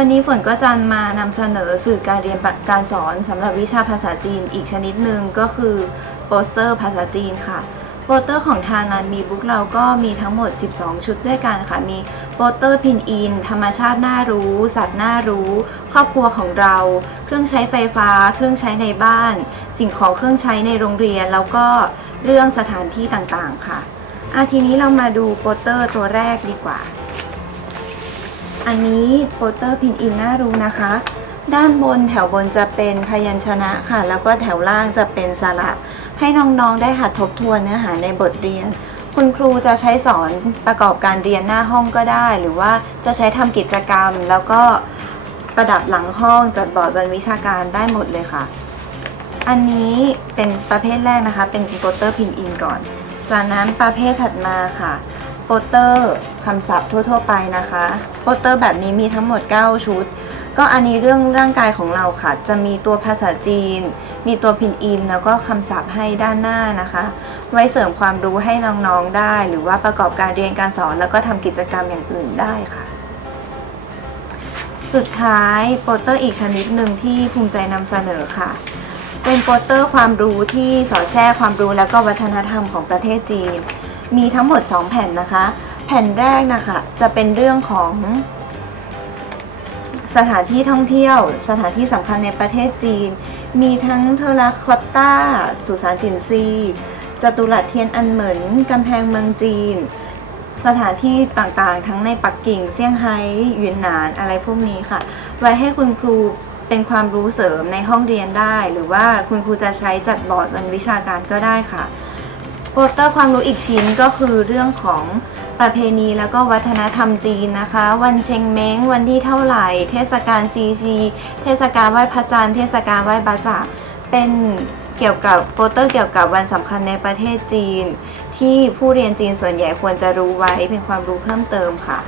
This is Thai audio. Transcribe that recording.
วันนี้ฝนก็จะมานำเสนอสื่อการเรียนการสอนสำหรับวิชาภาษาจีนอีกชนิดหนึ่งก็คือโปสเตอร์ภาษาจีนค่ะโปสเตอร์ของทางงานมีบุ๊กเราก็มีทั้งหมด 12 ชุดด้วยกันค่ะ มีโปสเตอร์พินอิน ธรรมชาติน่ารู้ สัตว์น่ารู้ ครอบครัวของเรา เครื่องใช้ไฟฟ้า เครื่องใช้ในบ้าน สิ่งของเครื่องใช้ในโรงเรียนแล้วก็ เรื่องสถานที่ต่างๆค่ะอาทีนี้เรามาดูโปสเตอร์ตัวแรกดีกว่า อันนี้โปสเตอร์พินอินน่ารู้นะคะ ด้านบนแถวบนจะเป็นพยัญชนะค่ะ แล้วก็แถวล่างจะเป็นสระ ให้น้องๆได้หัดทบทวนเนื้อหาในบทเรียน คุณครูจะใช้สอนประกอบการเรียนหน้าห้องก็ได้ หรือว่าจะใช้ทำกิจกรรม แล้วก็ประดับหลังห้องจัดบอร์ดบนวิชาการได้หมดเลยค่ะ อันนี้เป็นประเภทแรกนะคะ เป็นโปสเตอร์พินอินก่อน จากนั้นประเภทถัดมาค่ะโปสเตอร์คำศัพท์ทั่ว ๆ ไปนะคะโปสเตอร์แบบนี้มีทั้งหมด 9 ชุด ก็อันนี้เรื่องร่างกายของเราค่ะ จะมีตัวภาษาจีน มีตัวพินอิน แล้วก็คำศัพท์ให้ด้านหน้านะคะ ไว้เสริมความรู้ให้น้องๆได้ หรือว่าประกอบการเรียนการสอน แล้วก็ทำกิจกรรมอย่างอื่นได้ค่ะสุดท้ายโปสเตอร์อีกชนิดหนึ่งที่ภูมิใจนำเสนอค่ะ เป็นโปสเตอร์ความรู้ที่สอดแทรกความรู้และก็วัฒนธรรมของประเทศจีน มีทั้งหมด 2 แผ่นนะคะ แผ่นแรกนะคะจะเป็นเรื่องของสถานที่ท่องเที่ยว สถานที่สำคัญในประเทศจีน มีทั้งเทอราคอตตาสุสานจินซีจตุรัสเทียนอันเหมินกำแพงเมืองจีน สถานที่ต่างๆ ทั้งในปักกิ่งเซี่ยงไฮ้หยวนหนานอะไรพวกนี้ค่ะ ไว้ให้คุณครู เป็นความรู้เสริมในห้องเรียนได้ หรือว่าคุณครูจะใช้จัดบอร์ดวันวิชาการก็ได้ค่ะโปสเตอร์ความรู้อีกชิ้นก็คือเรื่องของประเพณีแล้วก็วัฒนธรรมจีนนะคะ วันเชงเม้ง วันที่เท่าไหร่ เทศกาลซีซีเทศกาลไหว้พระจันทร์เทศกาลไหว้บาจ่าเป็นเกี่ยวกับโปสเตอร์เกี่ยวกับวันสำคัญในประเทศจีน ที่ผู้เรียนจีนส่วนใหญ่ควรจะรู้ไว้เป็นความรู้เพิ่มเติมค่ะ